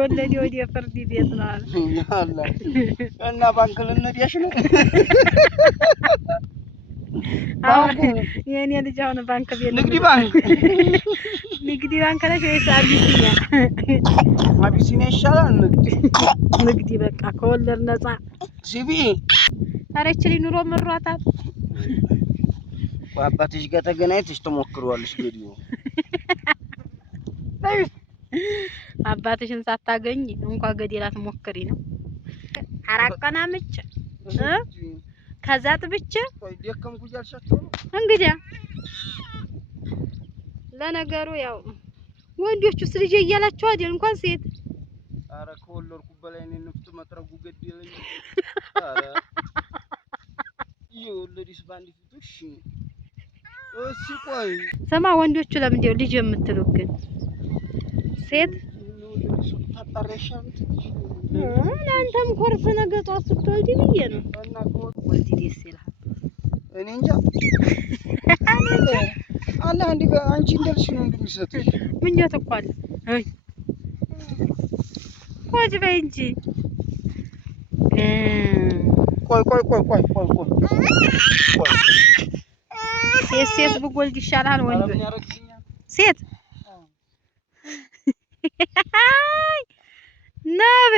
ወለዲ ወዲ ፍርድ ቤት ነው አለ ያላ እና ባንክ ልንሄድሽ ነው አሁን የኔ ልጅ አሁን ባንክ ቤት ንግዲ ባንክ ላይ አቢሲኒያ ይሻላል ንግዲ በቃ ከወለድ ነፃ ሲቢ ታረችሊ ኑሮ መሯታል አባትሽ ጋር ተገናኝተሽ ተሞክሯልሽ ገዲዮ አባትሽን ሳታገኝ እንኳን ገዴላት ሞክሪ ነው አራቀናምጭ ከዛ ጥብጭ ደከምኩ ያልሻቸው እንግዲህ ለነገሩ ያው ወንዶቹስ ልጅ እያላችሁ አይደል እንኳን ሴት አረ ከወለድኩ በላይ ነው ንፍጥ መጥረጉ ገደለኝ አረ ይወለድስ ባንዲ ፍቱሽ እሺ ቆይ ሰማ ወንዶቹ ለምን ነው ልጅ የምትሉት ግን ሴት ታጣረሻምት አንተም ኮርስ ነገ ጧት ስትወልጂ ብዬ ነው እና ወልዲ ደስ ይላል እኔ እንጃ አለ አንዲ አንቺ እንደልሽ ነው እንደሚሰጥሽ ምኞት እኮ አለ አይ ቆይ በይ እንጂ ቆይ ሴት ብወልድ ይሻላል ወንድ ሴት ነብ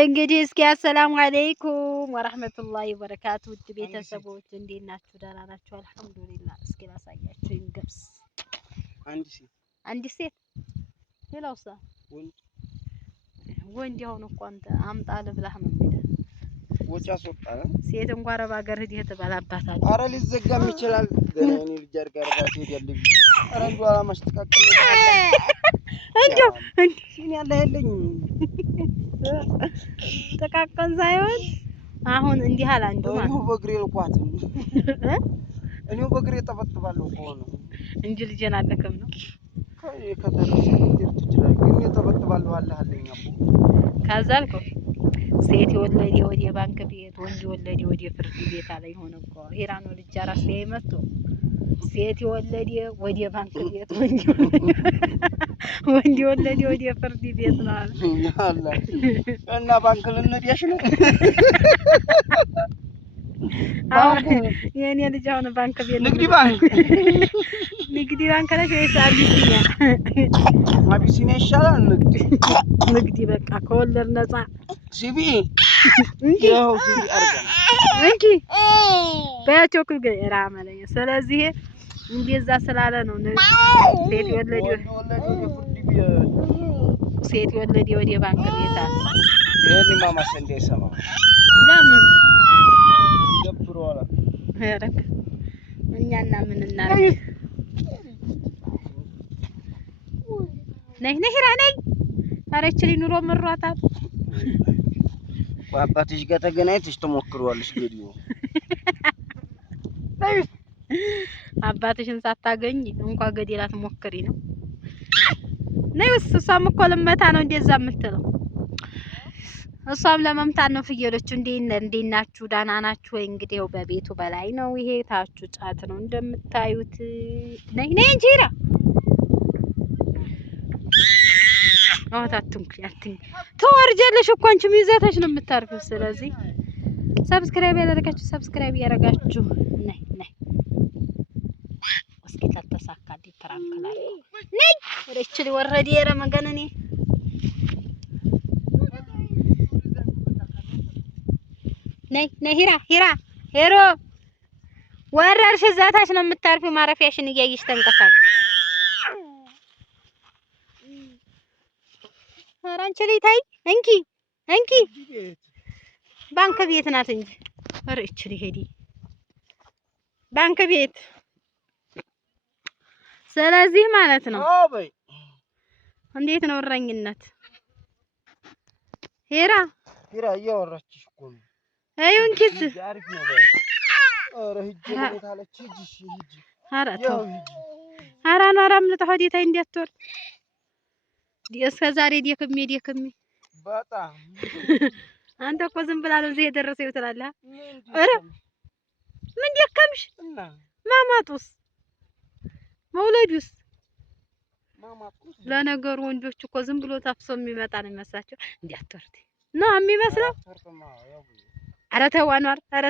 እንግዲህ እስኪ አሰላሙ አለይኩም ወራህመቱላሂ ወበረካቱ ውድ ቤተሰቦች እንዴት ናችሁ? ደህና ናችሁ? አልሐምዱሊላህ። እስኪ ላሳያችሁ እንገብስ አንድ ሴት ሌላውሳ ወንድ ያው ነው እኮ አንተ አምጣል ብላህ ነው የሚለው ወጫ ሶጣ ሴት እንኳን አረብ ሀገር ሄደህ ተባላባታል። አረ ሊዘጋም ይችላል ገናኔ ልጅ አርጋር ባትሄድ ያለኝ አረ ጓላ ማስተካከል እንደው ሲኒ ያለ ያለኝ ተቃቀን ሳይሆን አሁን እንዲህ አለ አንዱ ማለት ነው በግሬ ልቋት እኔው በግሬ ተፈጥባለሁ ቆነ እንጂ ልጅን አለከም ነው ከተረሰ ይርት ይችላል ግን ተፈጥባለሁ አለኝ አቦ ካዛልኩ ሴት የወለደ ወደ ባንክ ቤት ወንድ የወለደ ወደ ፍርድ ቤት አለ ይሆነ እኮ ሄራኖ ልጅ አራስ ላይ መጥቶ ሴት የወለደ ወደ ባንክ ቤት ወንድ የወለደ ወደ ፍርድ ቤት ነው አለ ያላ እና ባንክ ልንሄድሽ ነው አሁን የኔ ልጅ አሁን ባንክ ቤት ንግዲ ባንክ ላይ አቢሲኒያ ይሻላል ንግዲ በቃ ከወለድ ነፃ ሲቢ ያው ሲቢ አርጋና እንኪ በቾክል ገራ ማለት ስለዚህ እንደዛ ስላለ ነው ሴት ወለዲ ወደ ባንክ ቤት አለ የኔ ማማ ሰንዴ ሰማ ለምን ደብሮላ ሄረክ እኛና ምን እናርግ ነይ ሂራ ነይ ታረችሊ ኑሮ መሯታል አባትሽ ጋር ተገናኝተሽ ተሞክሯልሽ ገዲዮ አባትሽን ሳታገኝ እንኳን ገዴላት ሞክሪ ነው ነይስ እሷም እኮ ልመታ ነው እንደዛ የምትለው እሷም ለመምታት ነው ፍየሎቹ እንዴት ናችሁ ደህና ናችሁ ወይ እንግዲህ በቤቱ በላይ ነው ይሄ ታቹ ጫት ነው እንደምታዩት ነይ እንጂ ሂራ አታትንኩኝ ተወርጀልሽ እኮ አንቺ ሚዘታሽ ነው የምታርፊው ስለዚህ ሰብስክራይብ ያደረጋችሁ ሰብስክራይብ ያደረጋችሁ ነይ እስኪ ተተሳካዲ ተራንከላል ነይ ረችሊ ወረዲ የረመገነኔ ነይ ሂራ ሄሮ ወረርሽ ዛታሽ ነው የምታርፊው ማረፊያሽን እያይሽ ተንቀሳቀሽ አራንቺ ታይ እንኪ ባንክ ቤት ናት እንጂ እቺ ሄዲ ባንክ ቤት ስለዚህ ማለት ነው አበይ እንዴት ነው እረኝነት ሄራ እያወራችሽ እኮ ነው አይንኪስ አሪፍ ነው በይ ኧረ ሂጂ ታለች ሂጂ ኧረ አራም ለተሆዲታ እንዲያትወር እስከ ዛሬ ደክሜ በጣም አንተ እኮ ዝም ብላ ነው እዚህ የደረሰው ትላለህ ኧረ ምን ደከምሽ እና ማማጡስ መውለዱስ ለነገሩ ወንዶች እኮ ዝም ብሎ ታፍሶ የሚመጣ ነው የሚመስላቸው። እንዲያተርት ነው የሚመስለው። ኧረ ተው አንዋር፣ ኧረ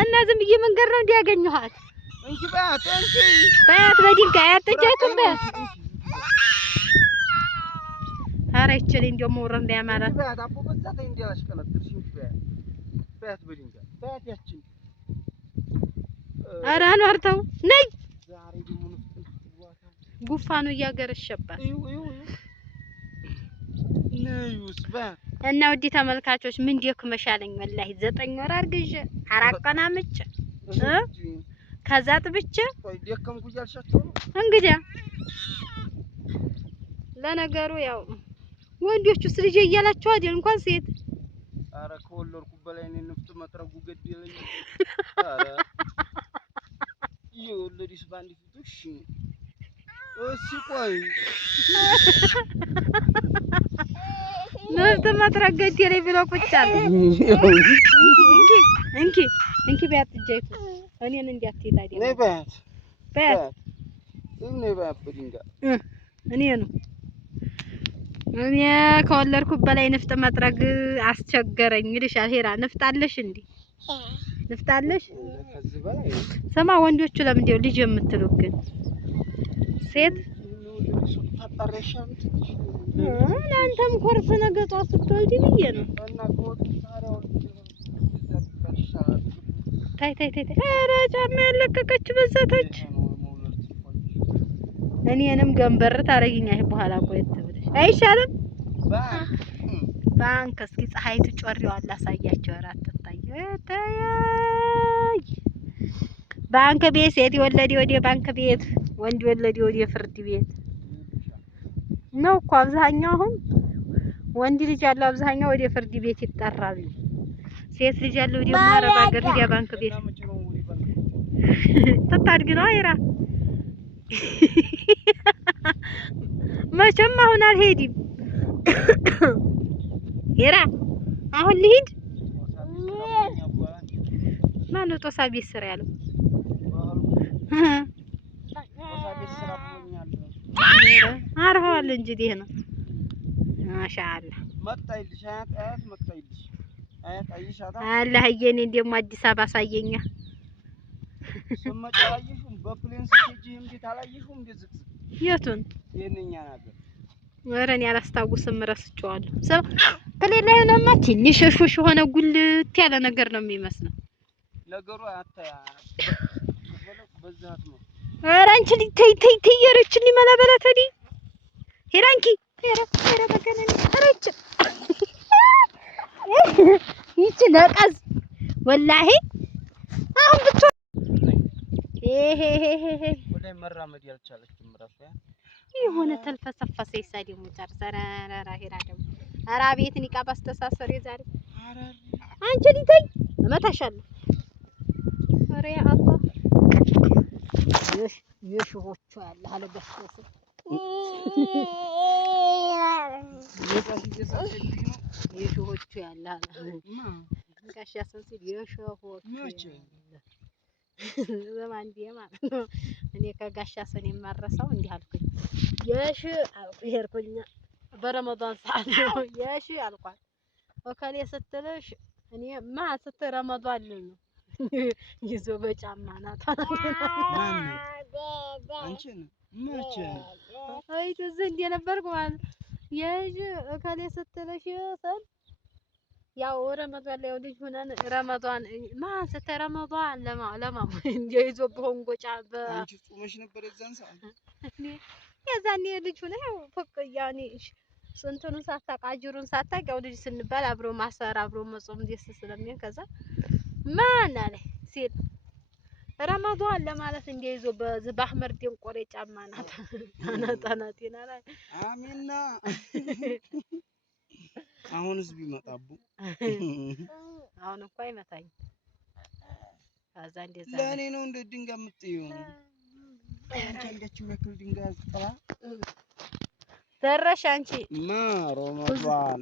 እና ዝም ብዬ መንገድ ነው እንዲያገኘኋት እንጂ በያት በድንጋይ አትጃይቱም በያት። ኧረ ይችል እንደው መውረድ እንዳያማራት ኧረ አንዋር ተው ነይ። ጉፋኑ እያገረሸባት እና ውድ ተመልካቾች ምን ደክመሻለኝ ወላሂ 9 ወር አርግዤ 4 ቀን አምጬ ከዛ ጥብቼ ደከምኩ እያልሻቸው ነው እንግዲህ። ለነገሩ ያው ወንዶቹስ ልጅ እያላቸው አይደል እንኳን ሴት። ኧረ ከወለድኩ በላይ እኔ ንፍጥ መጥረጉ ገደለኝ። ኧረ የወለድሽ ባንዲ ፍቱሽ እሺ ቆይ ንፍጥ መጥረግ ገደለኝ ብሎ ቁጭ አለ። እንኪ ቢያት ጃይቱ እኔን እንዲያትይታ አይደል ነይ ቢያት ነይ ቢያት በድንጋይ እኔ ነው እኔ ከወለድኩ በላይ ንፍጥ መጥረግ አስቸገረኝ ይልሻል። ሄራ ንፍጥ አለሽ እንዴ? ንፍጥ አለሽ? ስማ ወንዶቹ ለምን እንደው ልጅ የምትሉ ግን ሴት አንተም ኮርስ ነገ ጧት ስትወልድ ብዬ ነው። ታይ ኧረ ጫማ ያለቀቀች በዛታች እኔንም ገንበር ታረጊኛሽ በኋላ ቆየት ብለሽ አይሻልም? ባንክ እስኪ ፀሐይቱ ጮሪዋን ላሳያቸው። ኧረ አትታይ ባንክ ቤት ሴት የወለደ ወደ ባንክ ቤት፣ ወንድ የወለደ ወደ ፍርድ ቤት ነው እኮ አብዛኛው። አሁን ወንድ ልጅ ያለው አብዛኛው ወደ ፍርድ ቤት ይጠራል። ሴት ልጅ ያለው ወደ ማረብ ሀገር ወደ ባንክ ቤት ተታድግ ነው አይራ መቼም አሁን አልሄድም። ሄራ አሁን ልሂድ። ማነው ጦሳ ቤት ስራ ያለው? አርፈዋል እንጂ ይሄ ነው ማሻአላ መጣይልሽ አያት መጣይልሽ አያት አይሻታ አላህዬ እኔን ደግሞ አዲስ አበባ አሳየኛ። ሰመጫላየሽም በፕሌን ስትሄጂ እንዴት አላየሽም? እንዴት ዝቅዝቅ የቱን የነኛ ነገር ኧረ እኔ አላስታውስም ረስቼዋለሁ። ፕሌን ላይ ሆነማ ትንሽ እሾሽ ሆነ ጉልት ያለ ነገር ነው የሚመስለው ነገሩ። አታያ በዛት ነው። ኧረ አንቺ ተይ የረችን ሊመላበላት አይደል? ሄራንኪ ሄራ በገነን ሄራች ይቺ ነቀዝ ወላሂ አሁን ብቻ ወደ መራመድ ያልቻለችም ራሱ የሆነ ተልፈሰፈሰ ይሳደሙ ጨርሰራ ሄራ ደግሞ ኧረ አቤት ኒቃብ አስተሳሰር የዛሬ አንቺ ልጅ እመታሻለሁ። ኧረ ያ አላህ የሽሆቹ ያለ አለበሰሰ የሽሆቹ ያለ ጋሻ ሰንሲል የሽሆቹ ዘማንዴ ማለት ነው። እኔ ከጋሻ ሰን የማረሳው እንዲህ አልኩኝ የሽ አልኩ ሄርኩኝ በረመዳን ሰዓት ነው የሽ አልኳት ወከሌ ስትልሽ እኔ ማን ስትረመዳን ነው ይዞ በጫማ ናታ አንቺን መቼ አይቱ ዘንድ የነበርኩ ማለት የሽ ወከሌ ስትልሽ ሰል ያው ረመዳን ላይ ልጅ ሆነን ረመዳን ማን ስትረመዳን ለማ እንደይዞ በሆንጎጫ አንቺ ጾመሽ ነበር የዛን ሰዓት የዛኔ ልጅ ሆነ ያው ፈቅ ያኔ ስንቱን ሳታቃጅሩን ሳታቀው ልጅ ስንባል አብሮ ማሰር አብሮ መጾም ደስ ስለሚል ከዛ ማን አለ ሲል ረመዳን ለማለት እንደይዞ በአህመድ ደንቆሬ ጫማ ናት አናታናቲና ላይ አሚና አሁንስ ቢመጣቡ አሁን እኮ አይመታኝ አዛ እንደዛ ለኔ ነው እንደ ድንጋይ የምትይው አንቺ እንደዚህ መክል ድንጋይ አስጥራ ደረሽ አንቺ ማ ረመዳን